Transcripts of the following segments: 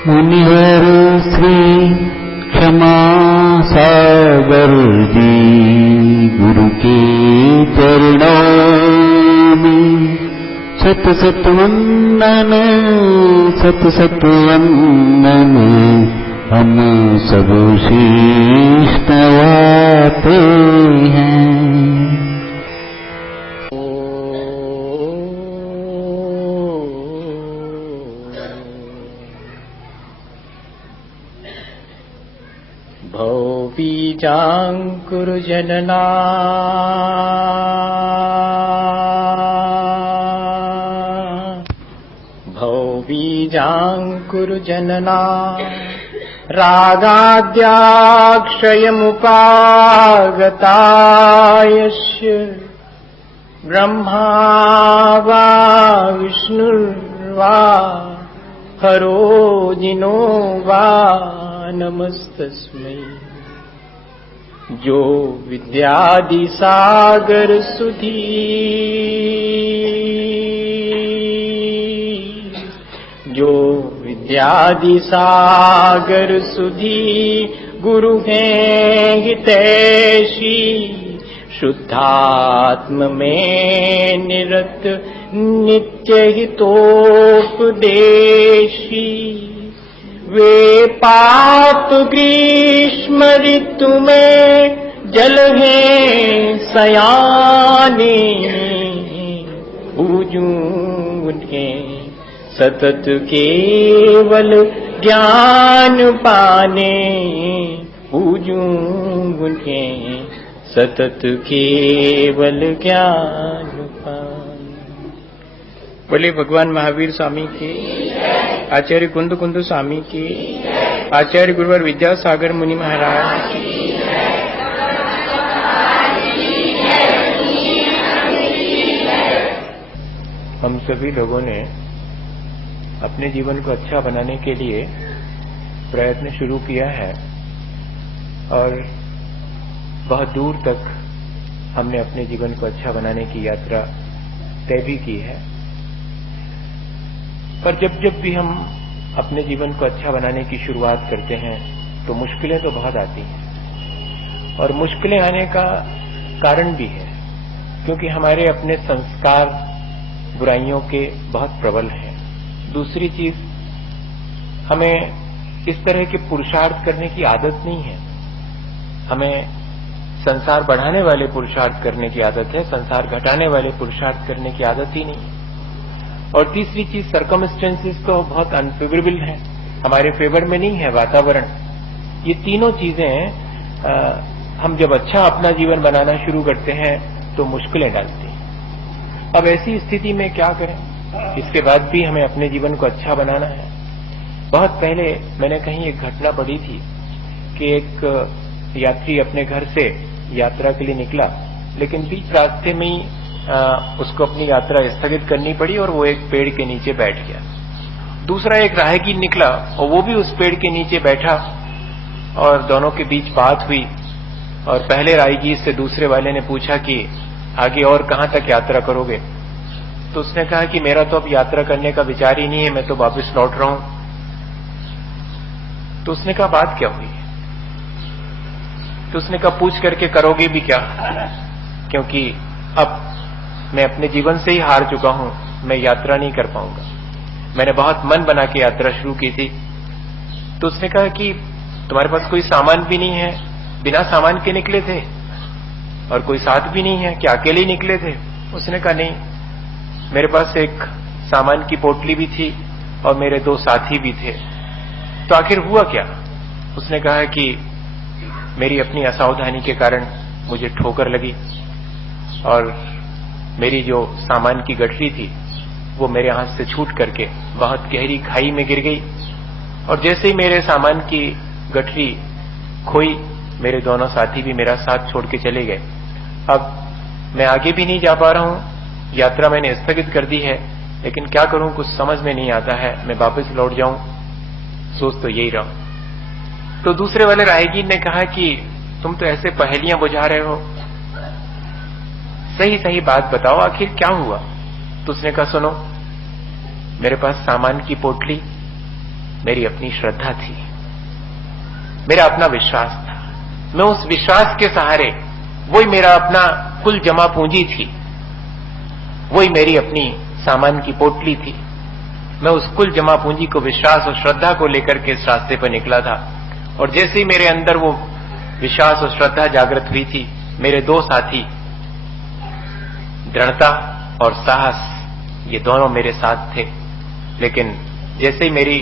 मुनिवर श्री क्षमा सागर जी गुरु के चरणों में सत सत वंदन, सत सत वंदन। हम सब शीश नवाते हैं। भौबीजाङ्कुरजनना भौबीजाङ्कुरजनना रागाद्याक्षयमुपागतायस्य ब्रह्मा वा विष्णुर्वा हरो जिनो वा नमस्तस्मै। जो विद्यादि सागर सुधी जो विद्यादि सागर सुधी गुरु हैं हितैषी शुद्धात्म में निरत नित्य हितोपदेशी। वे पाप ग्रीष्म ऋतु में जल हैं सयाने पूजूं उन्हें सतत केवल ज्ञान पाने पूजूं उन्हें सतत केवल ज्ञान पाने। बोले भगवान महावीर स्वामी की, आचार्य कुंद कुंद स्वामी की, आचार्य गुरुवर विद्यासागर मुनि महाराज की। हम सभी लोगों ने अपने जीवन को अच्छा बनाने के लिए प्रयत्न शुरू किया है और बहुत दूर तक हमने अपने जीवन को अच्छा बनाने की यात्रा तय भी की है। पर जब भी हम अपने जीवन को अच्छा बनाने की शुरुआत करते हैं तो मुश्किलें तो बहुत आती हैं और मुश्किलें आने का कारण भी है क्योंकि हमारे अपने संस्कार बुराइयों के बहुत प्रबल हैं। दूसरी चीज, हमें इस तरह के पुरुषार्थ करने की आदत नहीं है। हमें संसार बढ़ाने वाले पुरुषार्थ करने की आदत है, संसार घटाने वाले पुरुषार्थ करने की आदत ही नहीं है। और तीसरी चीज, सर्कमस्टेंसेस तो बहुत अनफेवरेबल है, हमारे फेवर में नहीं है वातावरण। ये तीनों चीजें हम जब अच्छा अपना जीवन बनाना शुरू करते हैं तो मुश्किलें डालती हैं। अब ऐसी स्थिति में क्या करें? इसके बाद भी हमें अपने जीवन को अच्छा बनाना है। बहुत पहले मैंने कहीं एक घटना पढ़ी थी कि एक यात्री अपने घर से यात्रा के लिए निकला, लेकिन बीच रास्ते में ही उसको अपनी यात्रा स्थगित करनी पड़ी और वो एक पेड़ के नीचे बैठ गया। दूसरा एक राहगीर निकला और वो भी उस पेड़ के नीचे बैठा और दोनों के बीच बात हुई और पहले राहगीर से दूसरे वाले ने पूछा कि आगे और कहां तक यात्रा करोगे? तो उसने कहा कि मेरा तो अब यात्रा करने का विचार ही नहीं है, मैं तो वापस लौट रहा हूं। तो उसने कहा बात क्या हुई? तो उसने कहा पूछ करके करोगे भी क्या, क्योंकि अब मैं अपने जीवन से ही हार चुका हूं, मैं यात्रा नहीं कर पाऊंगा। मैंने बहुत मन बना के यात्रा शुरू की थी। तो उसने कहा कि तुम्हारे पास कोई सामान भी नहीं है, बिना सामान के निकले थे और कोई साथ भी नहीं है, क्या अकेले ही निकले थे? उसने कहा नहीं, मेरे पास एक सामान की पोटली भी थी और मेरे दो साथी भी थे। तो आखिर हुआ क्या? उसने कहा कि मेरी अपनी असावधानी के कारण मुझे ठोकर लगी और मेरी जो सामान की गठरी थी वो मेरे हाथ से छूट करके बहुत गहरी खाई में गिर गई और जैसे ही मेरे सामान की गठरी खोई, मेरे दोनों साथी भी मेरा साथ छोड़ के चले गए। अब मैं आगे भी नहीं जा पा रहा हूं, यात्रा मैंने स्थगित कर दी है, लेकिन क्या करूं, कुछ समझ में नहीं आता है। मैं वापस लौट जाऊं, सोच तो यही रहा। तो दूसरे वाले राहगीर ने कहा कि तुम तो ऐसे पहेलियां बुझा रहे हो, सही सही बात बताओ, आखिर क्या हुआ? तो उसने कहा सुनो, मेरे पास सामान की पोटली मेरी अपनी श्रद्धा थी, मेरा अपना विश्वास था। मैं उस विश्वास के सहारे, वही मेरा अपना कुल जमा पूंजी थी, वही मेरी अपनी सामान की पोटली थी। मैं उस कुल जमा पूंजी को, विश्वास और श्रद्धा को लेकर के इस रास्ते पर निकला था। और जैसे ही मेरे अंदर वो विश्वास और श्रद्धा जागृत हुई थी, मेरे दो साथी, दृढ़ता और साहस, ये दोनों मेरे साथ थे। लेकिन जैसे ही मेरी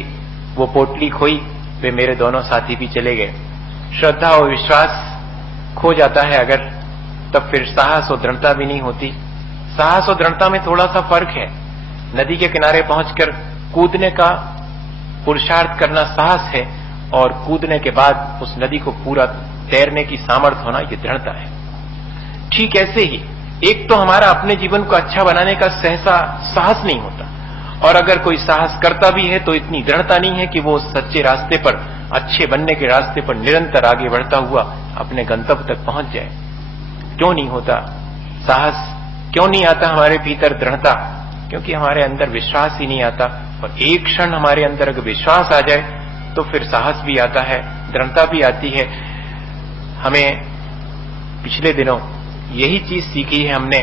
वो पोटली खोई, वे मेरे दोनों साथी भी चले गए। श्रद्धा और विश्वास खो जाता है अगर, तब फिर साहस और दृढ़ता भी नहीं होती। साहस और दृढ़ता में थोड़ा सा फर्क है। नदी के किनारे पहुंचकर कूदने का पुरुषार्थ करना साहस है, और कूदने के बाद उस नदी को पूरा तैरने की सामर्थ्य होना, ये दृढ़ता है। ठीक ऐसे ही एक तो हमारा अपने जीवन को अच्छा बनाने का सहसा साहस नहीं होता, और अगर कोई साहस करता भी है तो इतनी दृढ़ता नहीं है कि वो सच्चे रास्ते पर, अच्छे बनने के रास्ते पर निरंतर आगे बढ़ता हुआ अपने गंतव्य तक पहुंच जाए। क्यों नहीं होता साहस? क्यों नहीं आता हमारे भीतर दृढ़ता? क्योंकि हमारे अंदर विश्वास ही नहीं आता। और एक क्षण हमारे अंदर अगर विश्वास आ जाए तो फिर साहस भी आता है, दृढ़ता भी आती है। हमें पिछले दिनों यही चीज सीखी है हमने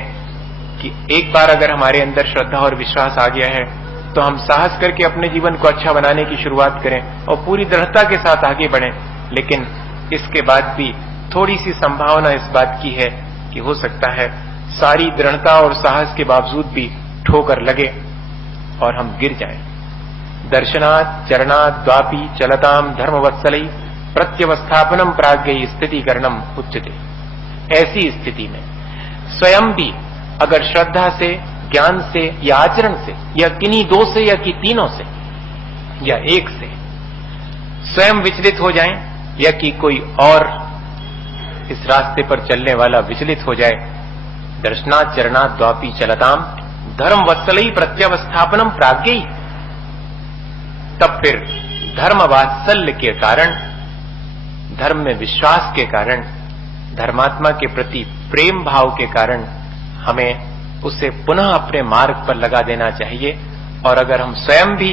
कि एक बार अगर हमारे अंदर श्रद्धा और विश्वास आ गया है तो हम साहस करके अपने जीवन को अच्छा बनाने की शुरुआत करें और पूरी दृढ़ता के साथ आगे बढ़ें। लेकिन इसके बाद भी थोड़ी सी संभावना इस बात की है कि हो सकता है सारी दृढ़ता और साहस के बावजूद भी ठोकर लगे और हम गिर जाएं। दर्शनात् चरणात् द्वापि चलताम धर्मवत्सलै प्रत्यवस्थापनम प्राज्ञै स्थितिकरणम उच्यते। ऐसी स्थिति में स्वयं भी अगर श्रद्धा से, ज्ञान से या आचरण से या किन्हीं दो से या कि तीनों से या एक से स्वयं विचलित हो जाएं, या कि कोई और इस रास्ते पर चलने वाला विचलित हो जाए, दर्शनात् चरणात् द्वापि चलताम धर्म वत्सलै प्रत्यवस्थापनम प्राज्ञै, तब फिर धर्म वात्सल्य के कारण, धर्म में विश्वास के कारण, धर्मात्मा के प्रति प्रेम भाव के कारण हमें उसे पुनः अपने मार्ग पर लगा देना चाहिए। और अगर हम स्वयं भी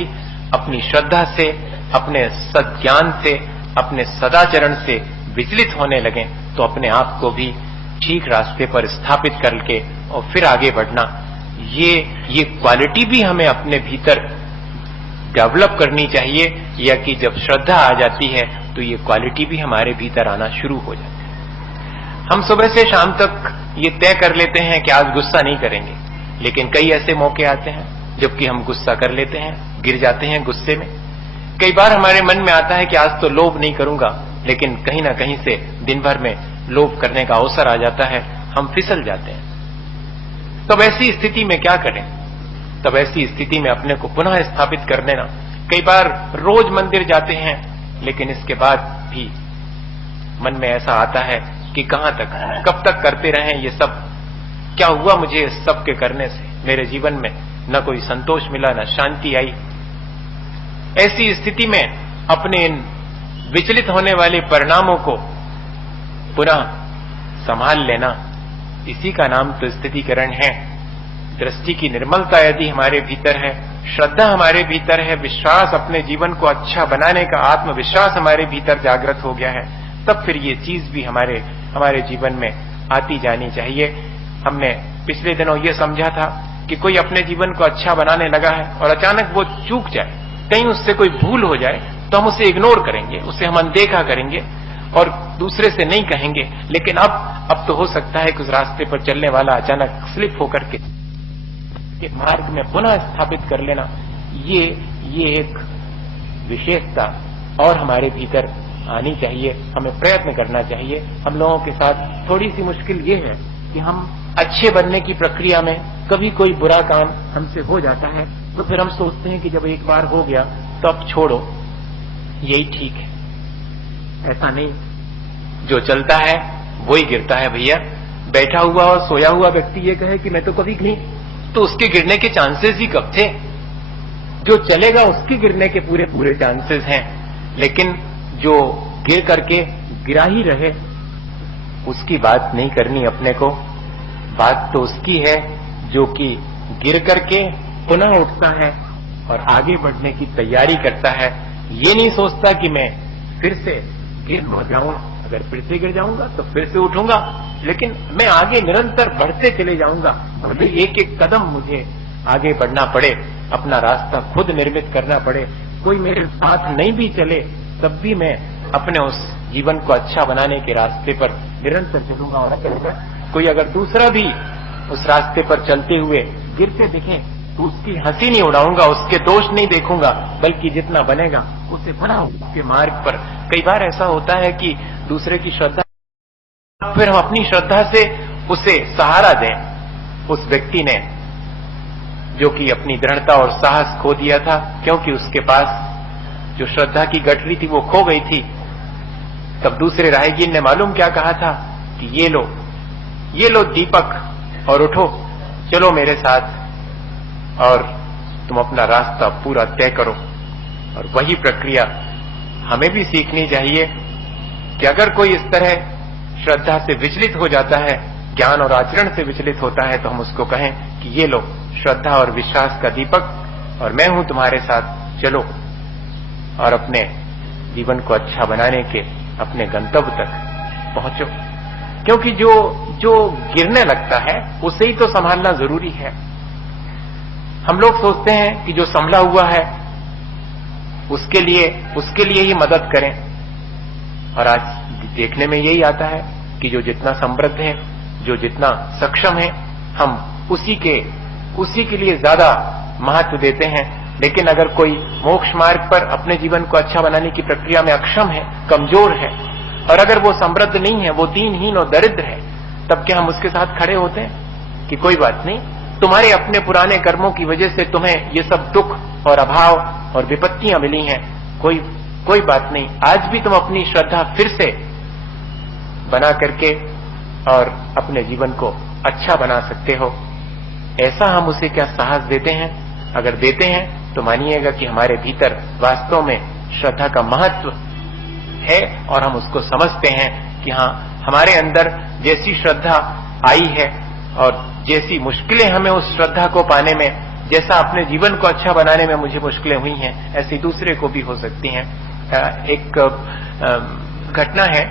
अपनी श्रद्धा से, अपने सद्ज्ञान से, अपने सदाचरण से विचलित होने लगें तो अपने आप को भी ठीक रास्ते पर स्थापित करके और फिर आगे बढ़ना, ये क्वालिटी भी हमें अपने भीतर डेवलप करनी चाहिए। या कि जब श्रद्धा आ जाती है तो ये क्वालिटी भी हमारे भीतर आना शुरू हो जाती है। हम सुबह से शाम तक ये तय कर लेते हैं कि आज गुस्सा नहीं करेंगे, लेकिन कई ऐसे मौके आते हैं जबकि हम गुस्सा कर लेते हैं, गिर जाते हैं गुस्से में। कई बार हमारे मन में आता है कि आज तो लोभ नहीं करूंगा, लेकिन कहीं ना कहीं से दिन भर में लोभ करने का अवसर आ जाता है, हम फिसल जाते हैं। तब ऐसी स्थिति में क्या करें? तब ऐसी स्थिति में अपने को पुनः स्थापित कर लेना। कई बार रोज मंदिर जाते हैं, लेकिन इसके बाद भी मन में ऐसा आता है कि कहां तक, कब तक करते रहें ये सब? क्या हुआ मुझे इस सब के करने से? मेरे जीवन में न कोई संतोष मिला, न शांति आई। ऐसी स्थिति में अपने इन विचलित होने वाले परिणामों को पुनः संभाल लेना, इसी का नाम तो स्थितिकरण है। दृष्टि की निर्मलता यदि हमारे भीतर है, श्रद्धा हमारे भीतर है, विश्वास, अपने जीवन को अच्छा बनाने का आत्मविश्वास हमारे भीतर जागृत हो गया है, तब फिर ये चीज भी हमारे जीवन में आती जानी चाहिए। हमने पिछले दिनों ये समझा था कि कोई अपने जीवन को अच्छा बनाने लगा है और अचानक वो चूक जाए, कहीं उससे कोई भूल हो जाए, तो हम उसे इग्नोर करेंगे, उसे हम अनदेखा करेंगे और दूसरे से नहीं कहेंगे। लेकिन अब तो हो सकता है कि उस रास्ते पर चलने वाला अचानक स्लिप होकर के मार्ग में पुनः स्थापित कर लेना, ये एक विशेषता और हमारे भीतर आनी चाहिए। हमें प्रयत्न करना चाहिए। हम लोगों के साथ थोड़ी सी मुश्किल ये है कि हम अच्छे बनने की प्रक्रिया में कभी कोई बुरा काम हमसे हो जाता है तो फिर हम सोचते हैं कि जब एक बार हो गया तो अब छोड़ो, यही ठीक है। ऐसा नहीं, जो चलता है वो ही गिरता है भैया। बैठा हुआ और सोया हुआ व्यक्ति ये कहे कि मैं तो कभी नहीं, तो उसके गिरने के चांसेस ही कब थे? जो चलेगा उसके गिरने के पूरे चांसेस हैं। लेकिन जो गिर करके गिरा ही रहे, उसकी बात नहीं करनी अपने को। बात तो उसकी है जो कि गिर करके पुनः उठता है और आगे बढ़ने की तैयारी करता है। ये नहीं सोचता कि मैं फिर से गिर जाऊंगा, अगर फिर से गिर जाऊंगा तो फिर से उठूंगा, लेकिन मैं आगे निरंतर बढ़ते चले जाऊंगा। भले एक एक कदम मुझे आगे बढ़ना पड़े, अपना रास्ता खुद निर्मित करना पड़े, कोई मेरे साथ नहीं भी चले, तब भी मैं अपने उस जीवन को अच्छा बनाने के रास्ते पर निरंतर चलूंगा। और कोई अगर दूसरा भी उस रास्ते पर चलते हुए गिरते दिखे तो उसकी हंसी नहीं उड़ाऊंगा, उसके दोष नहीं देखूंगा, बल्कि जितना बनेगा उसे बढ़ाऊंगा उसके मार्ग पर। कई बार ऐसा होता है कि दूसरे की श्रद्धा, फिर हम अपनी श्रद्धा से उसे सहारा दें। उस व्यक्ति ने जो कि अपनी दृढ़ता और साहस खो दिया था, क्योंकि उसके पास जो श्रद्धा की गठरी थी वो खो गई थी, तब दूसरे राहगीर ने मालूम क्या कहा था कि ये लो दीपक और उठो, चलो मेरे साथ और तुम अपना रास्ता पूरा तय करो। और वही प्रक्रिया हमें भी सीखनी चाहिए कि अगर कोई इस तरह श्रद्धा से विचलित हो जाता है, ज्ञान और आचरण से विचलित होता है, तो हम उसको कहें कि ये लो श्रद्धा और विश्वास का दीपक और मैं हूं तुम्हारे साथ, चलो और अपने जीवन को अच्छा बनाने के अपने गंतव्य तक पहुंचो। क्योंकि जो गिरने लगता है उसे ही तो संभालना जरूरी है। हम लोग सोचते हैं कि जो संभला हुआ है उसके लिए ही मदद करें, और आज देखने में यही आता है कि जो जितना समृद्ध है, जो जितना सक्षम है, हम उसी के लिए ज्यादा महत्व देते हैं। लेकिन अगर कोई मोक्ष मार्ग पर अपने जीवन को अच्छा बनाने की प्रक्रिया में अक्षम है, कमजोर है, और अगर वो समृद्ध नहीं है, वो दीनहीन और दरिद्र है, तब क्या हम उसके साथ खड़े होते हैं कि कोई बात नहीं, तुम्हारे अपने पुराने कर्मों की वजह से तुम्हें ये सब दुख और अभाव और विपत्तियां मिली हैं, कोई बात नहीं, आज भी तुम अपनी श्रद्धा फिर से बना करके और अपने जीवन को अच्छा बना सकते हो। ऐसा हम उसे क्या साहस देते हैं? अगर देते हैं तो मानिएगा कि हमारे भीतर वास्तव में श्रद्धा का महत्व है और हम उसको समझते हैं कि हाँ, हमारे अंदर जैसी श्रद्धा आई है और जैसी मुश्किलें हमें उस श्रद्धा को पाने में, जैसा अपने जीवन को अच्छा बनाने में मुझे मुश्किलें हुई हैं, ऐसी दूसरे को भी हो सकती हैं। एक घटना है,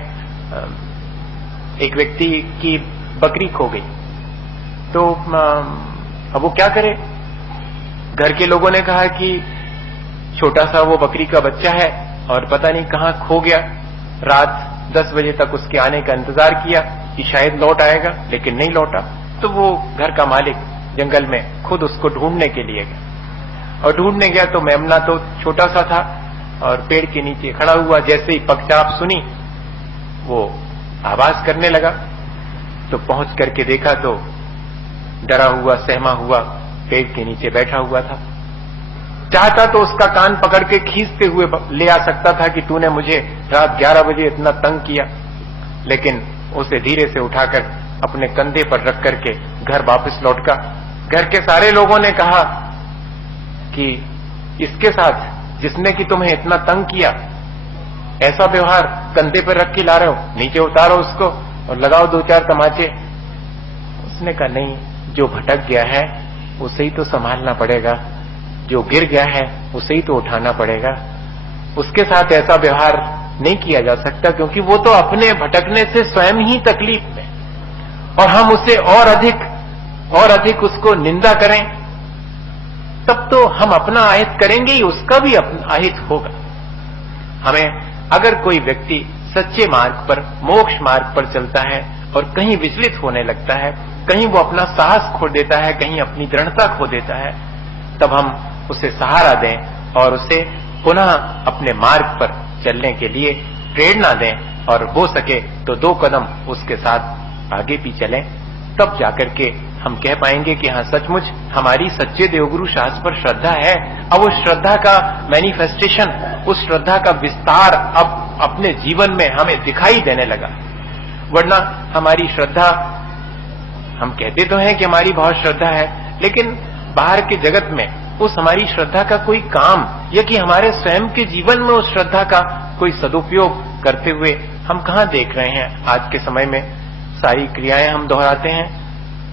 एक व्यक्ति की बकरी खो गई, तो अब वो क्या करे? घर के लोगों ने कहा कि छोटा सा वो बकरी का बच्चा है और पता नहीं कहाँ खो गया। रात 10 बजे तक उसके आने का इंतजार किया कि शायद लौट आएगा, लेकिन नहीं लौटा। तो वो घर का मालिक जंगल में खुद उसको ढूंढने के लिए गया, और ढूंढने गया तो मेमना तो छोटा सा था और पेड़ के नीचे खड़ा हुआ। जैसे ही पगचाप सुनी वो आवाज करने लगा, तो पहुंच करके देखा तो डरा हुआ सहमा हुआ पेड़ के नीचे बैठा हुआ था। चाहता तो उसका कान पकड़ के खींचते हुए ले आ सकता था कि तूने मुझे रात 11 बजे इतना तंग किया, लेकिन उसे धीरे से उठाकर अपने कंधे पर रख करके घर वापस लौटका। घर के सारे लोगों ने कहा कि इसके साथ जिसने कि तुम्हें इतना तंग किया, ऐसा व्यवहार कंधे पर रख के ला रहे हो, नीचे उतारो उसको और लगाओ 2-4 तमाचे। उसने कहा नहीं, जो भटक गया है उसे ही तो संभालना पड़ेगा, जो गिर गया है उसे ही तो उठाना पड़ेगा, उसके साथ ऐसा व्यवहार नहीं किया जा सकता, क्योंकि वो तो अपने भटकने से स्वयं ही तकलीफ में, और हम उसे और अधिक उसको निंदा करें, तब तो हम अपना अहित करेंगे ही, उसका भी अपना अहित होगा। हमें अगर कोई व्यक्ति सच्चे मार्ग पर, मोक्ष मार्ग पर चलता है और कहीं विचलित होने लगता है, कहीं वो अपना साहस खो देता है, कहीं अपनी दृढ़ता खो देता है, तब हम उसे सहारा दें और उसे पुनः अपने मार्ग पर चलने के लिए प्रेरणा दें, और हो सके तो 2 कदम उसके साथ आगे भी चलें। तब जाकर के हम कह पाएंगे कि हाँ, सचमुच हमारी सच्चे देवगुरु शास्त्र पर श्रद्धा है। अब उस श्रद्धा का मैनिफेस्टेशन, उस श्रद्धा का विस्तार अब अपने जीवन में हमें दिखाई देने लगा। वरना हमारी श्रद्धा, हम कहते तो हैं कि हमारी बहुत श्रद्धा है, लेकिन बाहर के जगत में उस हमारी श्रद्धा का कोई काम, या कि हमारे स्वयं के जीवन में उस श्रद्धा का कोई सदुपयोग करते हुए हम कहाँ देख रहे हैं। आज के समय में सारी क्रियाएं हम दोहराते हैं,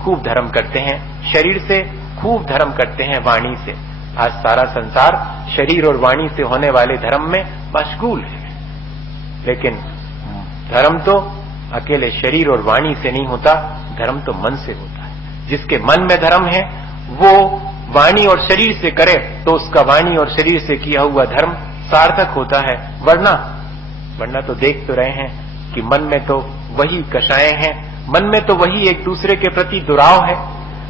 खूब धर्म करते हैं, शरीर से खूब धर्म करते हैं, वाणी से, आज सारा संसार शरीर और वाणी से होने वाले धर्म में मशगूल है, लेकिन धर्म तो अकेले शरीर और वाणी से नहीं होता, धर्म तो मन से होता है। जिसके मन में धर्म है वो वाणी और शरीर से करे तो उसका वाणी और शरीर से किया हुआ धर्म सार्थक होता है। वरना तो देख तो रहे हैं कि मन में तो वही कषायें हैं, मन में तो वही एक दूसरे के प्रति दुराव है,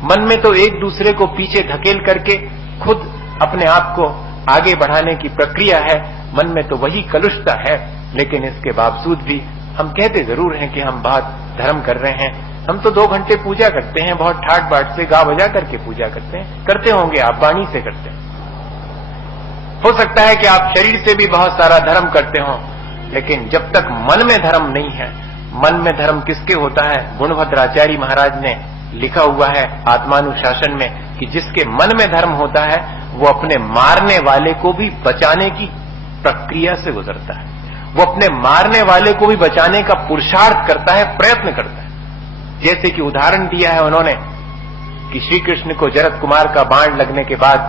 मन में तो एक दूसरे को पीछे धकेल करके खुद अपने आप को आगे बढ़ाने की प्रक्रिया है, मन में तो वही कलुषता है। लेकिन इसके बावजूद भी हम कहते जरूर हैं कि हम बहुत धर्म कर रहे हैं, हम तो 2 घंटे पूजा करते हैं, बहुत ठाट बाट से गा बजा करके पूजा करते हैं, करते होंगे आप, वाणी से करते हैं। हो सकता है कि आप शरीर से भी बहुत सारा धर्म करते हो, लेकिन जब तक मन में धर्म नहीं है, मन में धर्म किसके होता है? गुणभद्राचार्य महाराज ने लिखा हुआ है आत्मानुशासन में कि जिसके मन में धर्म होता है वो अपने मारने वाले को भी बचाने की प्रक्रिया से गुजरता है, वो अपने मारने वाले को भी बचाने का पुरुषार्थ करता है, प्रयत्न करता है। जैसे कि उदाहरण दिया है उन्होंने कि श्री कृष्ण को जरत कुमार का बाण लगने के बाद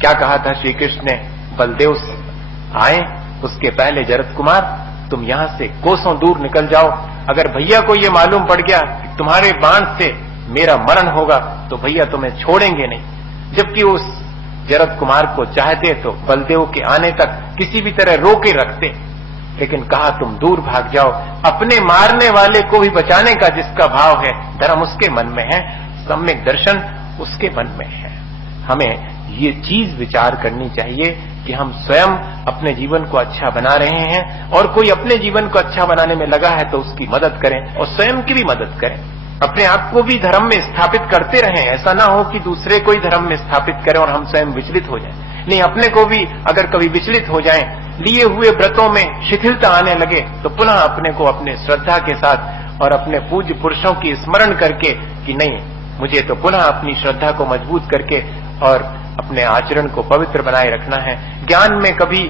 क्या कहा था श्री कृष्ण ने? बलदेव आए उसके पहले जरत कुमार तुम यहां से कोसों दूर निकल जाओ, अगर भैया को यह मालूम पड़ गया कि तुम्हारे बाण से मेरा मरण होगा तो भैया तुम्हें छोड़ेंगे नहीं। जबकि उस जरत कुमार को चाहते तो बलदेव के आने तक किसी भी तरह रोके रखते, लेकिन कहा तुम दूर भाग जाओ। अपने मारने वाले को भी बचाने का जिसका भाव है, धर्म उसके मन में है, सम्यक दर्शन उसके मन में है। हमें ये चीज विचार करनी चाहिए कि हम स्वयं अपने जीवन को अच्छा बना रहे हैं और कोई अपने जीवन को अच्छा बनाने में लगा है तो उसकी मदद करें और स्वयं की भी मदद करें। अपने आप को भी धर्म में स्थापित करते रहें, ऐसा ना हो कि दूसरे को ही धर्म में स्थापित करें और हम स्वयं विचलित हो जाएं। नहीं, अपने को भी अगर कभी विचलित हो जाएं, लिए हुए व्रतों में शिथिलता आने लगे तो पुनः अपने को अपने श्रद्धा के साथ और अपने पूज्य पुरुषों की स्मरण करके कि नहीं, मुझे तो पुनः अपनी श्रद्धा को मजबूत करके और अपने आचरण को पवित्र बनाए रखना है। ज्ञान में कभी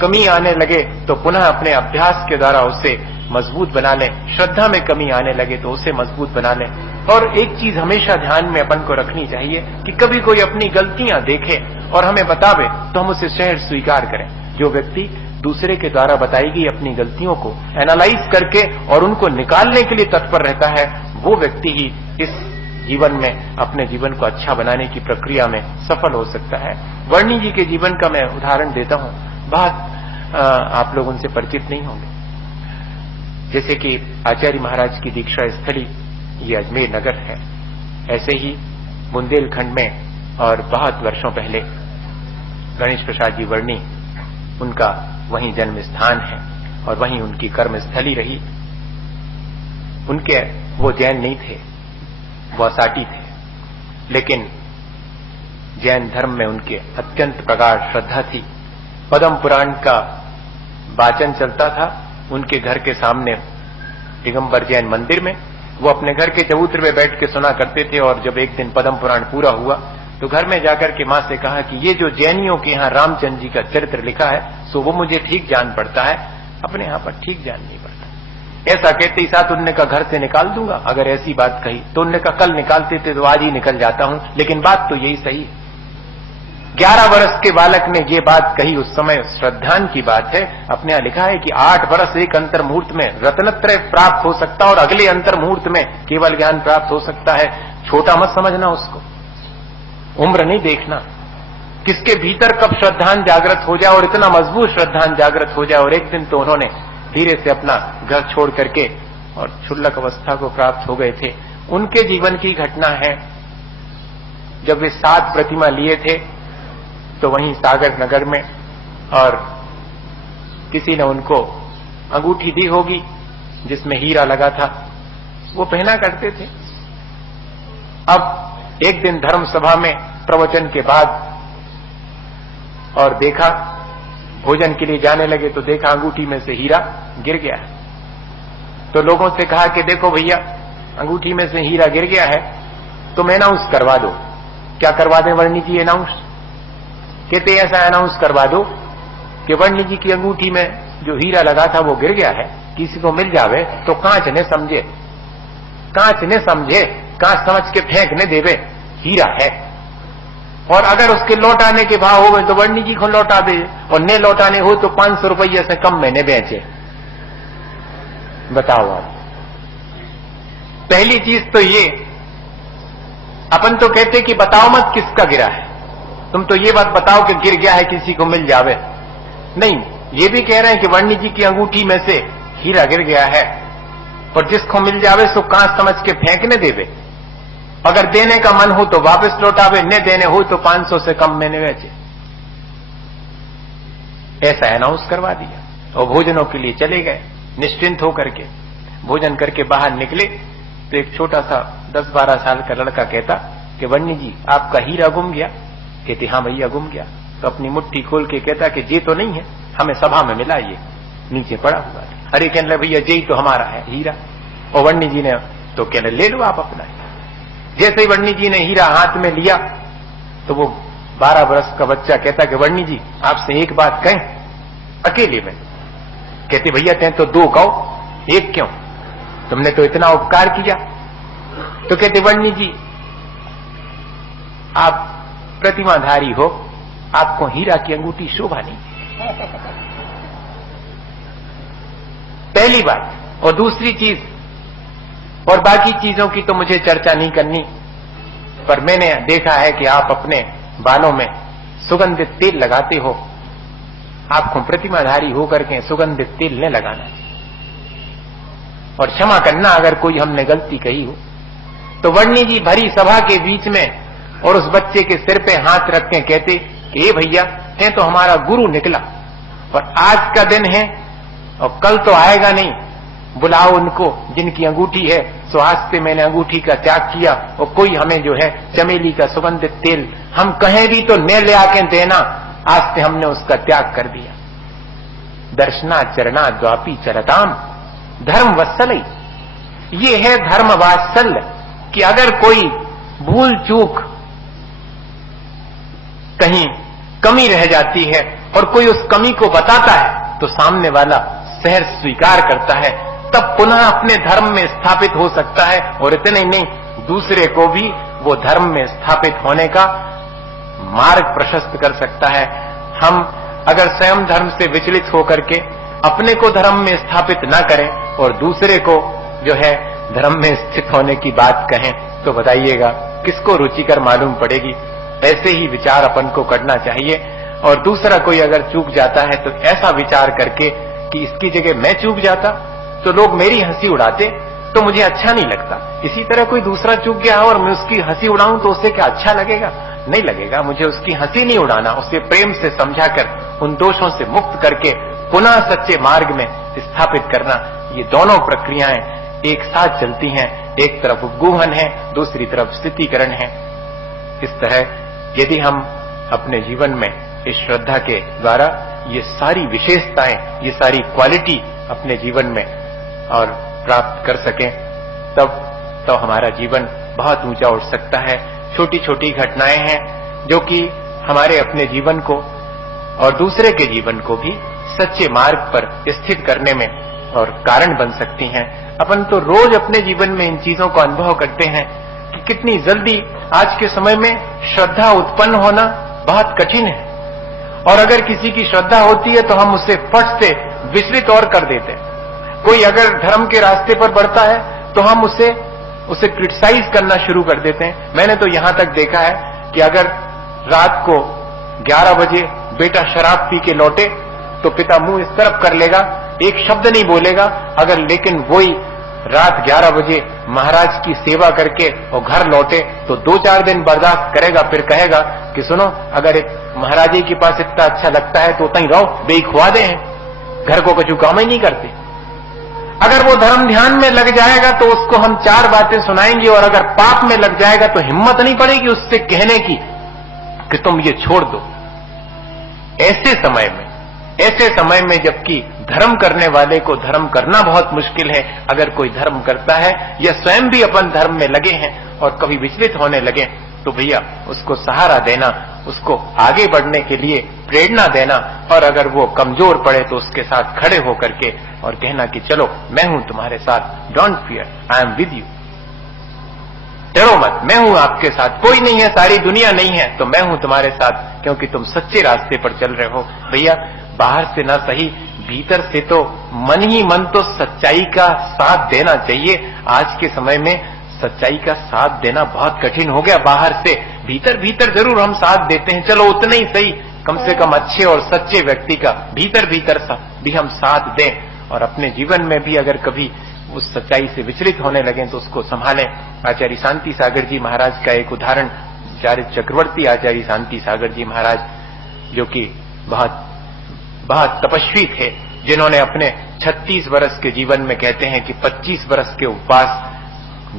कमी आने लगे तो पुनः अपने अभ्यास के द्वारा उसे मजबूत बना लें, श्रद्धा में कमी आने लगे तो उसे मजबूत बना लें। और एक चीज हमेशा ध्यान में अपन को रखनी चाहिए कि कभी कोई अपनी गलतियां देखे और हमें बतावे तो हम उसे सहज स्वीकार करें। जो व्यक्ति दूसरे के द्वारा बताई गई अपनी गलतियों को एनालाइज करके और उनको निकालने के लिए तत्पर रहता है, वो व्यक्ति ही इस जीवन में अपने जीवन को अच्छा बनाने की प्रक्रिया में सफल हो सकता है। वर्णी जी के जीवन का मैं उदाहरण देता हूं, बहुत आप लोग उनसे परिचित नहीं होंगे। जैसे कि आचार्य महाराज की दीक्षा स्थली ये अजमेर नगर है, ऐसे ही बुंदेलखंड में और बहुत वर्षों पहले गणेश प्रसाद जी वर्णी, उनका वहीं जन्म स्थान है और वहीं उनकी कर्म स्थली रही। उनके वो जैन नहीं थे, वो असाटी थे, लेकिन जैन धर्म में उनके अत्यंत प्रगाढ़ श्रद्धा थी। पद्म पुराण का वाचन चलता था उनके घर के सामने दिगंबर जैन मंदिर में, वो अपने घर के चबूतरे में बैठ के सुना करते थे। और जब एक दिन पद्म पुराण पूरा हुआ तो घर में जाकर के मां से कहा कि ये जो जैनियों के यहाँ रामचंद्र जी का चरित्र लिखा है सो वो मुझे ठीक जान पड़ता है, अपने यहाँ पर ठीक जान नहीं पड़ता। ऐसा कहते ही साथ उनने कहा घर से निकाल दूंगा अगर ऐसी बात कही। तो उनने कहा कल निकालते थे तो आज ही निकल जाता हूं, लेकिन बात तो यही सही है। 11 वर्ष के बालक ने ये बात कही, उस समय श्रद्धान की बात है। अपने यहां लिखा है कि 8 वर्ष एक अंतर मुहूर्त में रत्नत्रय प्राप्त हो सकता है और अगले अंतर मुहूर्त में केवल ज्ञान प्राप्त हो सकता है। छोटा मत समझना उसको, उम्र नहीं देखना, किसके भीतर कब श्रद्धान जागृत हो जाए और इतना मजबूत श्रद्धान जागृत हो जाए। और एक दिन तो उन्होंने धीरे से अपना घर छोड़ करके और क्षुल्लक अवस्था को प्राप्त हो गए थे। उनके जीवन की घटना है, जब वे 7 प्रतिमा लिए थे तो वहीं सागर नगर में, और किसी ने उनको अंगूठी दी होगी जिसमें हीरा लगा था, वो पहना करते थे। अब एक दिन धर्म सभा में प्रवचन के बाद और देखा, भोजन के लिए जाने लगे तो देखा अंगूठी में से हीरा गिर गया है। तो लोगों से कहा कि देखो भैया, अंगूठी में से हीरा गिर गया है, तुम अनाउंस करवा दो। क्या करवा दें वर्णी जी? अनाउंस। कहते ऐसा अनाउंस करवा दो कि वर्णी जी की अंगूठी में जो हीरा लगा था वो गिर गया है, किसी को मिल जावे तो कांच ने समझे, कांच ने समझे, कांच समझ के फेंक ने देवे, हीरा है। और अगर उसके लौटाने के भाव हो तो वर्णी जी को लौटा दे, और न लौटाने हो तो 500 रुपये से कम में न बेचे। बताओ आप। पहली चीज तो ये, अपन तो कहते कि बताओ मत किसका गिरा है, तुम तो ये बात बताओ कि गिर गया है, किसी को मिल जावे। नहीं, ये भी कह रहे हैं कि वर्णी जी की अंगूठी में से हीरा गिर गया है, और जिसको मिल जावे सो कांच समझ के फेंकने देवे। अगर देने का मन हो तो वापस लौटावे, न देने हो तो 500 से कम में न बेचे। ऐसा अनाउंस करवा दिया और भोजनों के लिए चले गए। निश्चिंत होकर के भोजन करके बाहर निकले तो एक छोटा सा 10-12 साल का लड़का कहता कि वर्णी जी आपका हीरा गुम गया। कहते हाँ भैया गुम गया। तो अपनी मुट्ठी खोल के कहता कि जे तो नहीं है, हमें सभा में मिला, ये नीचे पड़ा हुआ है। अरे कहने लगे भैया जे तो हमारा है हीरा। और वर्णी जी ने तो कहने ले लो आप अपना। जैसे ही वर्णी जी ने हीरा हाथ में लिया तो वो 12 वर्ष का बच्चा कहता कि वर्णी जी आपसे एक बात कहें अकेले में। कहते भैया तें तो 2 कहो, 1 क्यों, तुमने तो इतना उपकार किया। तो कहते वर्णी जी आप प्रतिमाधारी हो, आपको हीरा की अंगूठी शोभा नहीं। पहली बात। और दूसरी चीज, और बाकी चीजों की तो मुझे चर्चा नहीं करनी, पर मैंने देखा है कि आप अपने बालों में सुगंधित तेल लगाते हो, आपको प्रतिमाधारी होकर के सुगंधित तेल न लगाना। और क्षमा करना अगर कोई हमने गलती कही हो। तो वर्णी जी भरी सभा के बीच में और उस बच्चे के सिर पे हाथ रख के कहते कि ये भैया ते तो हमारा गुरु निकला, और आज का दिन है और कल तो आएगा नहीं, बुलाओ उनको जिनकी अंगूठी है। सो आज से मैंने अंगूठी का त्याग किया, और कोई हमें जो है चमेली का सुगंधित तेल हम कहें भी तो न ले आके देना, आज से हमने उसका त्याग कर दिया। दर्शना चरणा द्वापी चरताम धर्म वत्सलई। ये है धर्म वात्सल्य कि अगर कोई भूल चूक कहीं कमी रह जाती है और कोई उस कमी को बताता है तो सामने वाला सहर्ष स्वीकार करता है, तब पुनः अपने धर्म में स्थापित हो सकता है। और इतने ही नहीं, दूसरे को भी वो धर्म में स्थापित होने का मार्ग प्रशस्त कर सकता है। हम अगर स्वयं धर्म से विचलित होकर के अपने को धर्म में स्थापित न करें और दूसरे को जो है धर्म में स्थित होने की बात कहें, तो बताइएगा किसको रुचिकर मालूम पड़ेगी। ऐसे ही विचार अपन को करना चाहिए। और दूसरा कोई अगर चूक जाता है तो ऐसा विचार करके कि इसकी जगह मैं चूक जाता तो लोग मेरी हंसी उड़ाते तो मुझे अच्छा नहीं लगता। इसी तरह कोई दूसरा चूक गया और मैं उसकी हंसी उड़ाऊं तो उससे क्या अच्छा लगेगा? नहीं लगेगा। मुझे उसकी हंसी नहीं उड़ाना, उसे प्रेम से समझाकर उन दोषों से मुक्त करके पुनः सच्चे मार्ग में स्थापित करना। ये दोनों प्रक्रियाएं एक साथ चलती हैं। एक तरफ उपगूहन है, दूसरी तरफ स्थितीकरण है। इस तरह यदि हम अपने जीवन में इस श्रद्धा के द्वारा ये सारी विशेषताएं, ये सारी क्वालिटी अपने जीवन में और प्राप्त कर सकें, तब हमारा जीवन बहुत ऊंचा उठ सकता है। छोटी छोटी घटनाएं हैं जो कि हमारे अपने जीवन को और दूसरे के जीवन को भी सच्चे मार्ग पर स्थित करने में और कारण बन सकती हैं। अपन तो रोज अपने जीवन में इन चीजों को अनुभव करते हैं कि कितनी जल्दी आज के समय में श्रद्धा उत्पन्न होना बहुत कठिन है। और अगर किसी की श्रद्धा होती है तो हम उससे फट से विचलित और कर देते हैं। कोई अगर धर्म के रास्ते पर बढ़ता है तो हम उसे क्रिटिसाइज करना शुरू कर देते हैं। मैंने तो यहां तक देखा है कि अगर रात को 11 बजे बेटा शराब पी के लौटे तो पिता मुंह इस तरफ कर लेगा, एक शब्द नहीं बोलेगा। अगर लेकिन वही रात 11 बजे महाराज की सेवा करके और घर लौटे तो 2-4 दिन बर्दाश्त करेगा, फिर कहेगा कि सुनो, अगर एक महाराज जी के पास इतना अच्छा लगता है तो तहीं रहो, बेई खुआ दे हैं, घर को कुछ काम ही नहीं करते। अगर वो धर्म ध्यान में लग जाएगा तो उसको हम 4 बातें सुनाएंगे, और अगर पाप में लग जाएगा तो हिम्मत नहीं पड़ेगी उससे कहने की कि तुम ये छोड़ दो। ऐसे समय में जबकि धर्म करने वाले को धर्म करना बहुत मुश्किल है, अगर कोई धर्म करता है या स्वयं भी अपन धर्म में लगे हैं और कभी विचलित होने लगे तो भैया उसको सहारा देना, उसको आगे बढ़ने के लिए प्रेरणा देना, और अगर वो कमजोर पड़े तो उसके साथ खड़े होकर के और कहना कि चलो मैं हूं तुम्हारे साथ, don't fear, I am with you. डरो मत, मैं हूं आपके साथ, कोई नहीं है, सारी दुनिया नहीं है तो मैं हूं तुम्हारे साथ, क्योंकि तुम सच्चे रास्ते पर चल रहे हो। भैया बाहर से ना सही, भीतर से तो मन ही मन तो सच्चाई का साथ देना चाहिए। आज के समय में सच्चाई का साथ देना बहुत कठिन हो गया। बाहर से भीतर भीतर जरूर हम साथ देते हैं, चलो उतना ही सही, कम से कम अच्छे और सच्चे व्यक्ति का भीतर भीतर भी हम साथ दें, और अपने जीवन में भी अगर कभी उस सच्चाई से विचलित होने लगे तो उसको संभालें। आचार्य शांति सागर जी महाराज का एक उदाहरण, आचार्य चक्रवर्ती आचार्य शांति सागर जी महाराज, जो कि बहुत बहुत तपस्वी थे, जिन्होंने अपने 36 वर्ष के जीवन में कहते हैं कि 25 वर्ष के उपवास,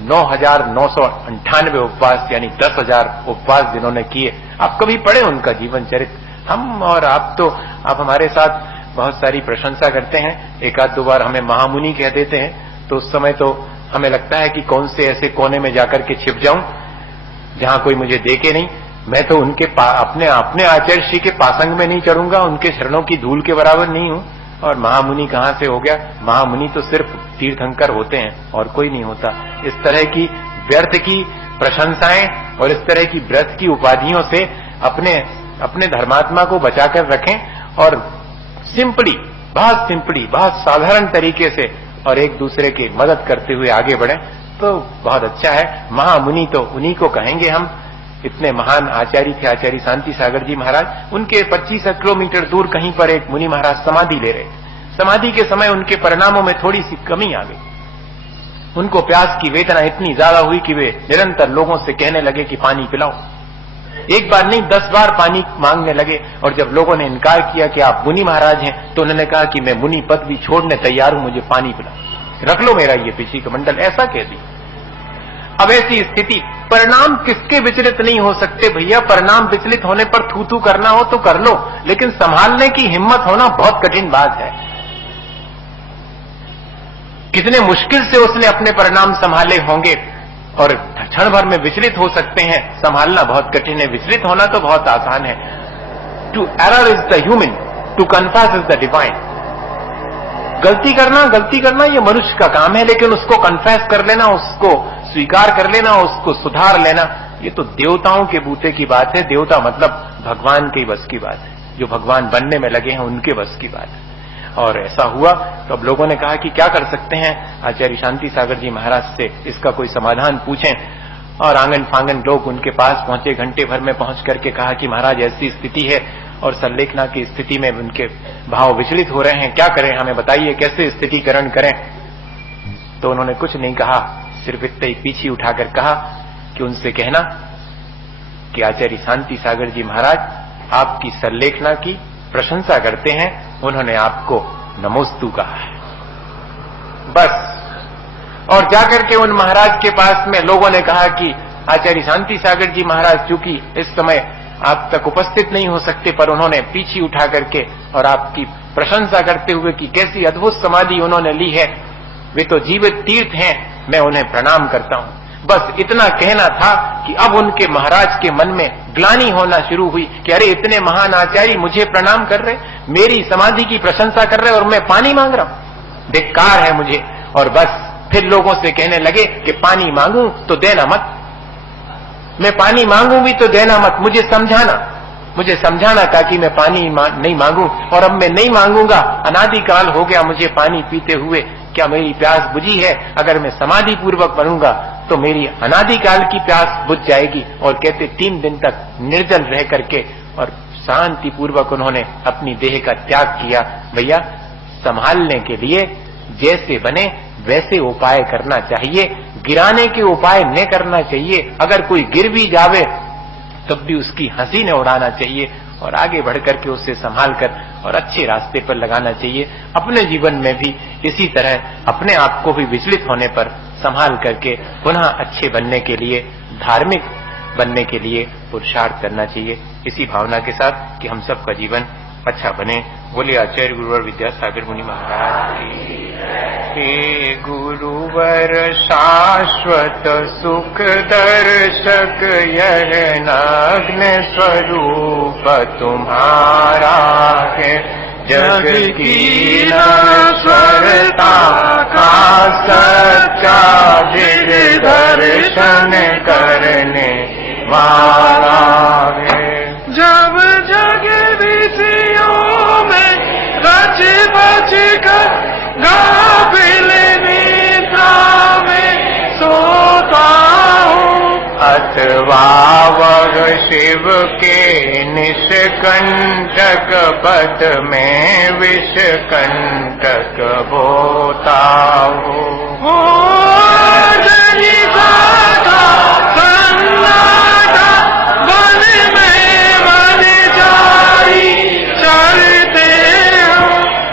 9,998 उपवास यानी 10,000 उपवास जिन्होंने किए। आप कभी पढ़े उनका जीवन चरित्र। हम और आप तो आप हमारे साथ बहुत सारी प्रशंसा करते हैं, एक आध दो बार हमें महामुनि कह देते हैं, तो उस समय तो हमें लगता है कि कौन से ऐसे कोने में जाकर के छिप जाऊं जहां कोई मुझे देखे नहीं। मैं तो उनके अपने आचार्य श्री के पासंग में नहीं चढ़ूंगा, उनके चरणों की धूल के बराबर नहीं हूं। और महामुनि कहां से हो गया? महामुनि तो सिर्फ तीर्थंकर होते हैं और कोई नहीं होता। इस तरह की व्यर्थ की प्रशंसाएं और इस तरह की व्यर्थ की उपाधियों से अपने धर्मात्मा को बचाकर रखें और बहुत साधारण तरीके से और एक दूसरे की मदद करते हुए आगे बढ़ें तो बहुत अच्छा है। महामुनि तो उन्हीं को कहेंगे हम। इतने महान आचार्य थे आचार्य शांति सागर जी महाराज। उनके 25 किलोमीटर दूर कहीं पर एक मुनि महाराज समाधि ले रहे। समाधि के समय उनके परिणामों में थोड़ी सी कमी आ गई। उनको प्यास की वेदना इतनी ज्यादा हुई कि वे निरंतर लोगों से कहने लगे कि पानी पिलाओ। एक बार नहीं 10 बार पानी मांगने लगे। और जब लोगों ने इनकार किया कि आप मुनि महाराज हैं तो उन्होंने कहा कि मैं मुनि पद भी छोड़ने तैयार हूं, मुझे पानी पिलाओ, रख लो मेरा ये पीछे कमंडल, ऐसा कह दी। अब ऐसी स्थिति, परिणाम किसके विचलित नहीं हो सकते भैया? परिणाम विचलित होने पर थू थू करना हो तो कर लो, लेकिन संभालने की हिम्मत होना बहुत कठिन बात है। कितने मुश्किल से उसने अपने परिणाम संभाले होंगे और क्षण भर में विचलित हो सकते हैं। संभालना बहुत कठिन है, विचलित होना तो बहुत आसान है। To error is the human, to confess is the divine. गलती करना ये मनुष्य का काम है, लेकिन उसको कन्फेस कर लेना, उसको स्वीकार कर लेना, उसको सुधार लेना, ये तो देवताओं के बूते की बात है। देवता मतलब भगवान के बस की बात है, जो भगवान बनने में लगे हैं उनके बस की बात है। और ऐसा हुआ तो अब लोगों ने कहा कि क्या कर सकते हैं, आचार्य शांति सागर जी महाराज से इसका कोई समाधान पूछें। और आंगन फांगन लोग उनके पास पहुंचे, घंटे भर में पहुंच करके कहा कि महाराज ऐसी स्थिति है और संलेखना की स्थिति में उनके भाव विचलित हो रहे हैं, क्या करें, हमें बताइए कैसे स्थितिकरण करें। तो उन्होंने कुछ नहीं कहा, सिर्फ इतना ही पीछे उठाकर कहा कि उनसे कहना कि आचार्य शांति सागर जी महाराज आपकी संलेखना की प्रशंसा करते हैं, उन्होंने आपको नमोस्तु कहा है, बस। और जाकर के उन महाराज के पास में लोगों ने कहा कि आचार्य शांति सागर जी महाराज चूंकि इस समय आप तक उपस्थित नहीं हो सकते, पर उन्होंने पीछे उठा करके और आपकी प्रशंसा करते हुए कि कैसी अद्भुत समाधि उन्होंने ली है, वे तो जीवित तीर्थ हैं, मैं उन्हें प्रणाम करता हूं। बस इतना कहना था कि अब उनके महाराज के मन में ग्लानि होना शुरू हुई कि अरे इतने महान आचार्य मुझे प्रणाम कर रहे, मेरी समाधि की प्रशंसा कर रहे और मैं पानी मांग रहा हूं, धिक्कार है मुझे। और बस फिर लोगों से कहने लगे कि पानी मांगू तो देना मत, मैं पानी मांगू भी तो देना मत, मुझे समझाना ताकि मैं पानी नहीं मांगू। और अब मैं नहीं मांगूंगा, अनादिकाल हो गया मुझे पानी पीते हुए, क्या मेरी प्यास बुझी है? अगर मैं समाधि पूर्वक बनूंगा तो मेरी अनादिकाल की प्यास बुझ जाएगी। और कहते 3 दिन तक निर्जल रह करके और शांति पूर्वक उन्होंने अपनी देह का त्याग किया। भैया संभालने के लिए जैसे बने वैसे उपाय करना चाहिए, गिराने के उपाय न करना चाहिए। अगर कोई गिर भी जावे तब भी उसकी हंसी न उड़ाना चाहिए और आगे बढ़कर के उससे संभाल कर और अच्छे रास्ते पर लगाना चाहिए। अपने जीवन में भी इसी तरह अपने आप को भी विचलित होने पर संभाल करके पुनः अच्छे बनने के लिए, धार्मिक बनने के लिए पुरुषार्थ करना चाहिए। इसी भावना के साथ कि हम सबका जीवन अच्छा बने। बोलिए आचार्य गुरुवर विद्यासागर मुनि महाराज की। हे गुरुवर शाश्वत सुख दर्शक, यह नग्न स्वरूप तुम्हारा है, जग की नश्वरता का सच्चा दर्शन करने वाला है। जब जग विषयों में रच बच कर गाफिल निद्रा में सोता हूँ, अथवा वह शिव के निष्कंटक पद में विषकंटक बोता हूँ।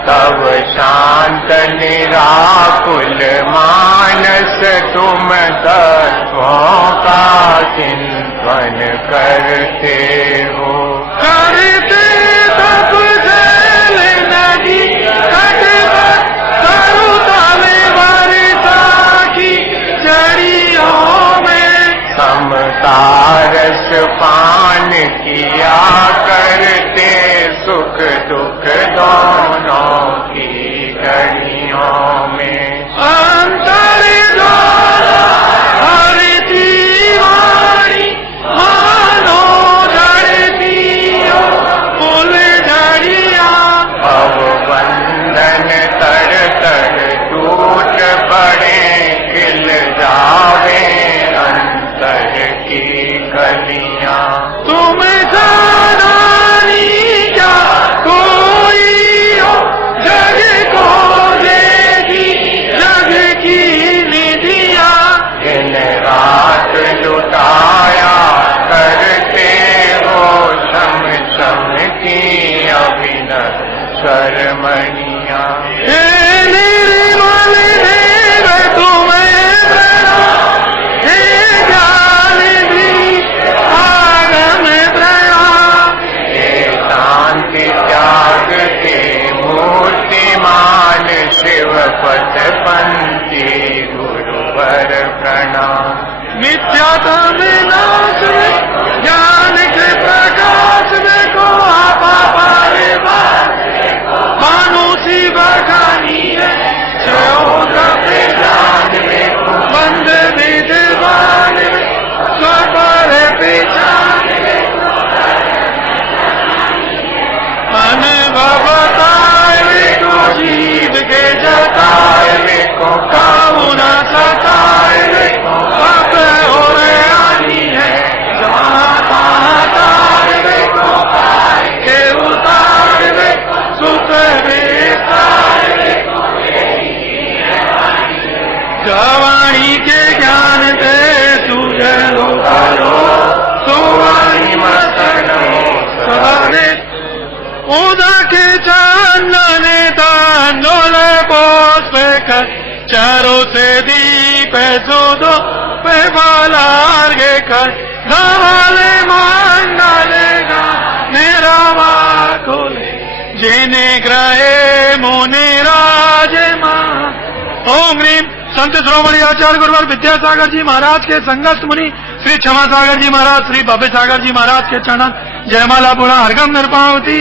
तब शांत निराकुल मानस तुम तत्वों का चिंतन करते हो। करते तब जल नदी कटवत तरुतल वर्षा की जड़ियों में समतारस पान किया करते सुख दुख दोनों की घड़ियों में। अंतर द्वारा हरती वाणी मानो झड़ती हो फूल झड़िया। अब बंधन तर तर टूट पड़े खिल जावे अंतर की कलियां। तुम जानानी क्या कोई हो जग को देगी जग की निधिया। दिन रात लुटाया करते हो शम शम की अभिनव शर्मणिया। हे निर्मल देव तुम्हें प्रणाम, हे ज्ञान दी आगम प्रणाम। हे शांति त्याग के मूर्तिमान शिव पथ पंथी गुरुवर प्रणाम। मिथ्यात्म नाश में ज्ञान के प्रकाश में को आपा पारे मानो सी बखानी है चौदह पे जान में बंद विद्वान में स्वर पहचान में अनुभवताए को जीव के जताए को काबू न सताए पाप हो आनी है तारे को के उतार सुख गवाणी के ज्ञान दे तुझे लो सुवाणी मसन सवारे उदा के चांदने तांडोल पुष्प कर चारों से दीप सुदो पे बालार्गे कर धवाले मांगलेगा मेरा वाकोले जिने ग्रहे मुनि राजे मां। ओम ह्रीम संत श्रोमणी आचार्य गुरुवर विद्यासागर जी महाराज के संगत मुनि श्री क्षमा सागर जी महाराज, श्री भव्य सागर जी महाराज के चरण जयमाला पुरा हरगम निरपावती।